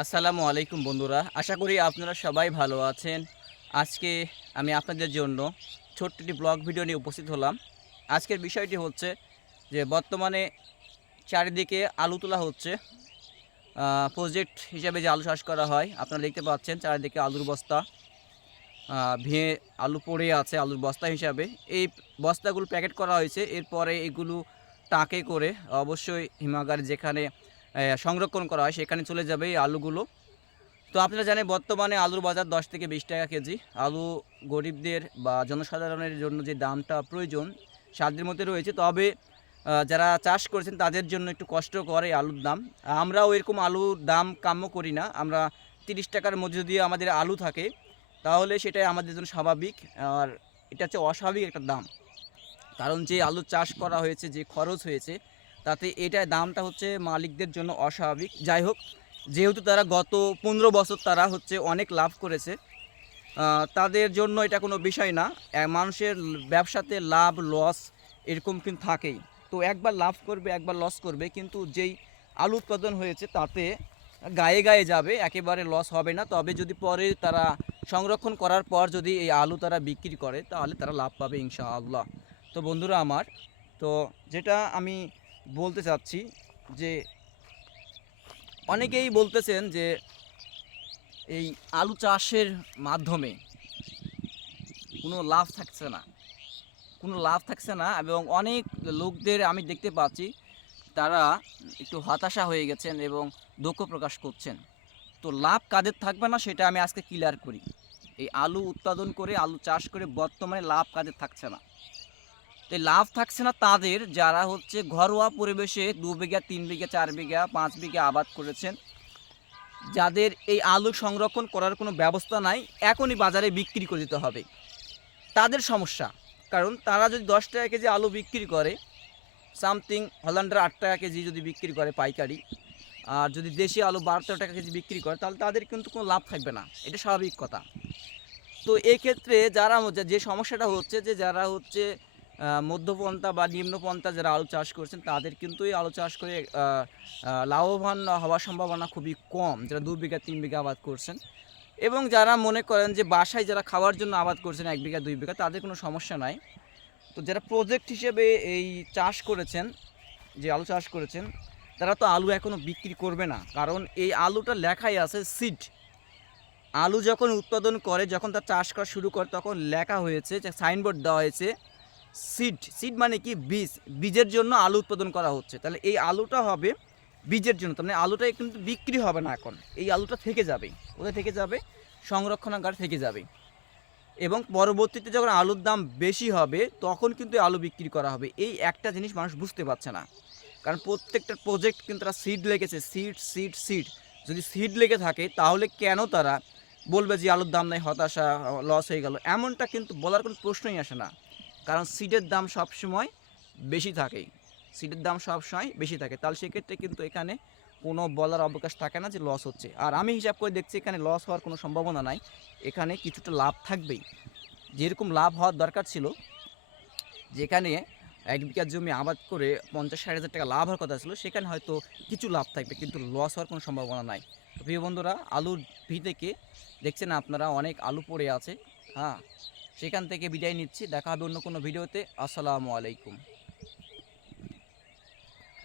আসসালামু আলাইকুম বন্ধুরা, আশা করি আপনারা সবাই ভালো আছেন। আজকে আমি আপনাদের জন্য ছোট্ট একটি ব্লগ ভিডিও নিয়ে উপস্থিত হলাম। আজকের বিষয়টি হচ্ছে যে বর্তমানে চারিদিকে আলু তোলা হচ্ছে। প্রজেক্ট হিসাবে যে আলু চাষ করা হয়, আপনারা দেখতে পাচ্ছেন চারিদিকে আলুর বস্তা। ভেঙে আলু পড়ে আছে আলুর বস্তা হিসাবে। এই বস্তাগুলো প্যাকেট করা হয়েছে, এরপরে এগুলো টাকে করে অবশ্যই হিমাগার যেখানে সংরক্ষণ করা হয়। সেখানে চলে যাবে এই আলুগুলো। তো আপনারা জানেন, বর্তমানে আলুর বাজার দশ থেকে বিশ টাকা কেজি। আলু গরিবদের বা জনসাধারণের জন্য যে দামটা প্রয়োজন, সাধ্যের মধ্যে রয়েছে। তবে যারা চাষ করেছেন, তাদের জন্য একটু কষ্ট করে আলুর দাম। আমরাও এরকম আলুর দাম কাম্য করি না। আমরা তিরিশ টাকার মধ্যে দিয়ে আমাদের আলু থাকে, তাহলে সেটাই আমাদের জন্য স্বাভাবিক। আর এটা হচ্ছে অস্বাভাবিক একটা দাম। কারণ যে আলু চাষ করা হয়েছে, যে খরচ হয়েছে তাতে এটা দামটা হচ্ছে মালিকদের জন্য অস্বাভাবিক। যাই হোক, যেহেতু তারা গত পনেরো বছর তারা হচ্ছে অনেক লাভ করেছে তাদের জন্য এটা কোনো বিষয় না। মানুষের ব্যবসাতে লাভ লস এরকম কিন্তু থাকেই। তো একবার লাভ করবে, একবার লস করবে, কিন্তু যেই আলু উৎপাদন হয়েছে তাতে গায়ে গায়ে যাবে, একেবারে লস হবে না। তবে যদি পরে তারা সংরক্ষণ করার পর যদি এই আলু তারা বিক্রি করে, তাহলে তারা লাভ পাবে ইনশাআল্লাহ। তো বন্ধুরা আমার, তো যেটা আমি বলতে চাচ্ছি যে অনেকেই বলতেছেন যে এই আলু চাষের মাধ্যমে কোনো লাভ থাকছে না। কোনো লাভ থাকছে না এবং অনেক লোকদের আমি দেখতে পাচ্ছি, তারা একটু হতাশা হয়ে গেছেন এবং দুঃখ প্রকাশ করছেন। তো লাভ কাদের থাকবে না সেটা আমি আজকে ক্লিয়ার করি। এই আলু উৎপাদন করে, আলু চাষ করে বর্তমানে লাভ কাদের থাকছে না? তো লাভ থাকছে না তাদের যারা হচ্ছে ঘরোয়া পরিবেশে দু বিঘা, তিন বিঘা, চার বিঘা, পাঁচ বিঘা আবাদ করেছেন। যাদের এই আলু সংরক্ষণ করার কোনো ব্যবস্থা নাই, এখনই বাজারে বিক্রি করে দিতে হবে। তাদের সমস্যা, কারণ তারা যদি দশ টাকা কেজি আলু বিক্রি করে, সামথিং হল্যান্ডার আট টাকা কেজি যদি বিক্রি করে পাইকারি, আর যদি দেশি আলু বারো টাকা কেজি বিক্রি করে, তাহলে তাদের কিন্তু কোনো লাভ থাকবে না। এটা স্বাভাবিক কথা। তো এক্ষেত্রে যারা যে সমস্যাটা হচ্ছে যে যারা হচ্ছে মধ্যপন্থা বা নিম্নপন্থা যারা আলু চাষ করছেন, তাদের কিন্তু এই আলু চাষ করে লাভবান হওয়ার সম্ভাবনা খুবই কম, যারা দু বিঘা, তিন বিঘা আবাদ করছেন। এবং যারা মনে করেন যে বাসায় যারা খাওয়ার জন্য আবাদ করছেন, এক বিঘা, দুই বিঘা, তাদের কোনো সমস্যা নাই। তো যারা প্রজেক্ট হিসেবে এই চাষ করেছেন, যে আলু চাষ করেছেন, তারা তো আলু এখনও বিক্রি করবে না। কারণ এই আলুটা লেখাই আছে সিড আলু যখন উৎপাদন করে, যখন তার চাষ করা শুরু করে, তখন লেখা হয়েছে সাইনবোর্ড দেওয়া হয়েছে সিড সিড মানে কি? বীজ। বীজের জন্য আলু উৎপাদন করা হচ্ছে। তাহলে এই আলুটা হবে বীজের জন্য। তার মানে আলুটা কিন্তু বিক্রি হবে না এখন। এই আলুটা থেকে যাবে। কোথায় থেকে যাবে? সংরক্ষণাগার থেকে যাবে। এবং পরবর্তীতে যখন আলুর দাম বেশি হবে, তখন কিন্তু আলু বিক্রি করা হবে। এই একটা জিনিস মানুষ বুঝতে পারছে না। কারণ প্রত্যেকটা প্রজেক্ট কিন্তু তারা সিড লেগেছে। সিড সিড সিড যদি সিড লেগে থাকে, তাহলে কেন তারা বলবে যে আলুর দাম নাই, হতাশা লস হয়ে গেল? এমনটা কিন্তু বলার কোনো প্রশ্নই আসে না। কারণ সিটের দাম সবসময় বেশি থাকে সিটের দাম সবসময় বেশি থাকে। তাহলে সেক্ষেত্রে কিন্তু এখানে কোনো বলার অবকাশ থাকে না যে লস হচ্ছে। আর আমি হিসাব করে দেখছি এখানে লস হওয়ার কোনো সম্ভাবনা নাই। এখানে কিছুটা লাভ থাকবেই। যেরকম লাভ হওয়ার দরকার ছিল, যেখানে এক বিঘা জমি আবাদ করে পঞ্চাশ ষাট হাজার টাকা লাভ হওয়ার কথা ছিল, সেখানে হয়তো কিছু লাভ থাকবে, কিন্তু লস হওয়ার কোনো সম্ভাবনা নাই। প্রিয় বন্ধুরা, আলুর ভি থেকে দেখছেন আপনারা, অনেক আলু পড়ে আছে হ্যাঁ? সেখান থেকে বিদায় নিচ্ছি। দেখা হবে অন্য কোনো ভিডিওতে। আসসালামু আলাইকুম।